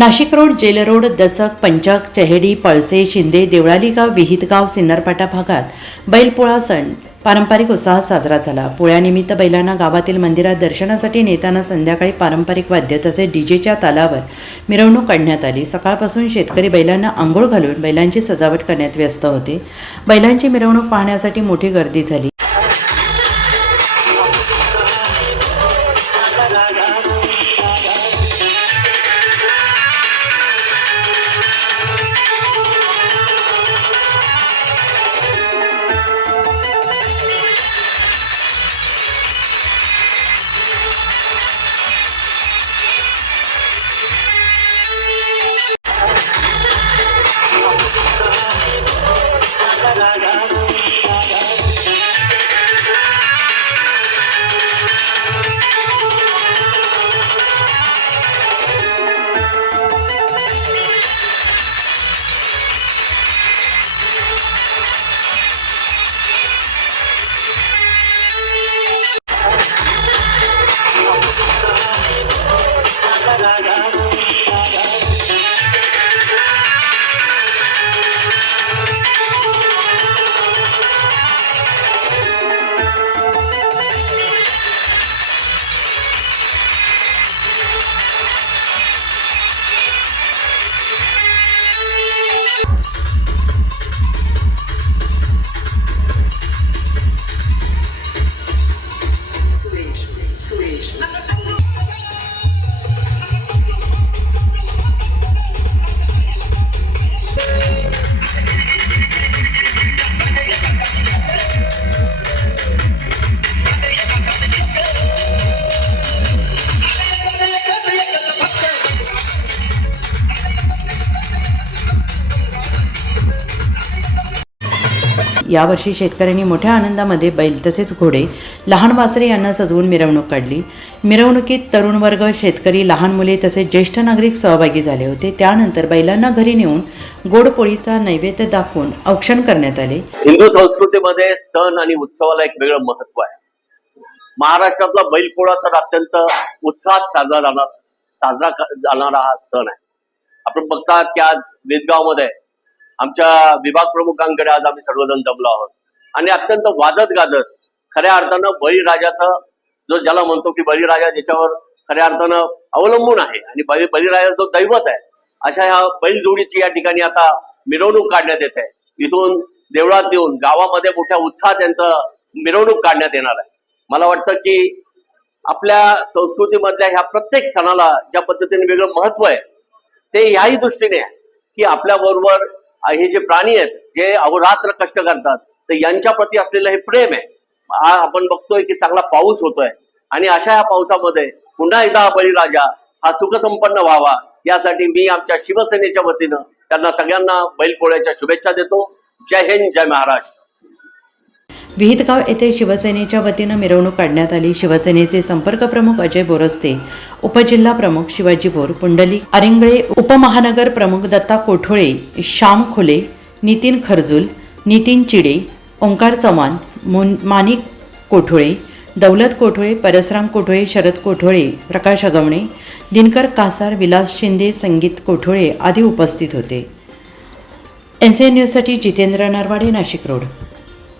Nashik road gel road दसक पंचक चहेडी पळसे शिंदे देवळालीगाव विहितगाव सिन्नरपाटा भागात बैलपोळा सण पारंपरिक उत्साहात साजरा झाला. पोळ्यानिमित्त बैलांना गावातील मंदिरात दर्शनासाठी नेताना संध्याकाळी पारंपरिक वाद्य तसेच डीजेच्या तालावर मिरवणूक काढण्यात आली. सकाळपासून शेतकरी बैलांना आंघोळ घालून बैलांची सजावट करण्यात व्यस्त होते. बैलांची मिरवणूक पाहण्यासाठी मोठी गर्दी झाली. यावर्षी शेतकऱ्यांनी मोठ्या आनंदामध्ये बैल तसेच घोडे लहान वासरे यांना सजवून मिरवणूक काढली. मिरवणुकीत तरुण वर्ग शेतकरी लहान मुले तसेच ज्येष्ठ नागरिक सहभागी झाले होते. त्यानंतर बैलांना घरी नेऊन गोडपोळीचा नैवेद्य दाखवून औक्षण करण्यात आले. हिंदू संस्कृतीमध्ये सण आणि उत्सवाला एक वेगळं महत्त्व आहे. महाराष्ट्रातला बैलपोळा तर अत्यंत उत्साहात साजरा जाणार साजरा जाणारा हा सण आहे. आपण बघता की आज वेदगावमध्ये आमच्या विभाग प्रमुखांकडे आज आम्ही सर्वजण जमलो आहोत. आणि अत्यंत वाजत गाजत खऱ्या अर्थानं बळीराजाचं जो ज्याला म्हणतो की बळीराजा ज्याच्यावर खऱ्या अर्थानं अवलंबून आहे आणि बळी बळीराजा जो दैवत आहे अशा ह्या बैलजोडीची या ठिकाणी आता मिरवणूक काढण्यात येत आहे. इथून देवळात येऊन गावामध्ये मोठ्या उत्साहात त्यांचं मिरवणूक काढण्यात येणार आहे. मला वाटतं की आपल्या संस्कृतीमधल्या ह्या प्रत्येक सणाला ज्या पद्धतीने वेगळं महत्त्व आहे ते ह्याही दृष्टीने आहे की आपल्याबरोबर हे जे प्राणी आहेत जे अहोरात्र कष्ट करतात तर यांच्या प्रती असलेलं हे प्रेम आहे. आपण बघतोय की चांगला पाऊस होतोय. आणि अशा या पावसामध्ये पुन्हा एकदा बळीराजा हा सुखसंपन्न व्हावा यासाठी मी आमच्या शिवसेनेच्या वतीनं त्यांना सगळ्यांना बैलपोळ्याच्या शुभेच्छा देतो. जय हिंद जय महाराष्ट्र. विहितगाव येथे शिवसेनेच्या वतीनं मिरवणूक काढण्यात आली. शिवसेनेचे संपर्क प्रमुख अजय बोरस्ते उपजिल्हा प्रमुख शिवाजी बोर पुंडलिक आरिंगळे उपमहानगर प्रमुख दत्ता कोठोळे श्याम खोले नितीन खरजूल नितीन चिडे ओंकार चव्हाण मुन मानिक कोठोळे दौलत कोठोळे परसराम कोठोळे शरद कोठोळे प्रकाश अगवणे दिनकर कासार विलास शिंदे संगीत कोठोळे आदी उपस्थित होते. एन सी एन न्यूजसाठी जितेंद्र नरवाडे नाशिक रोड.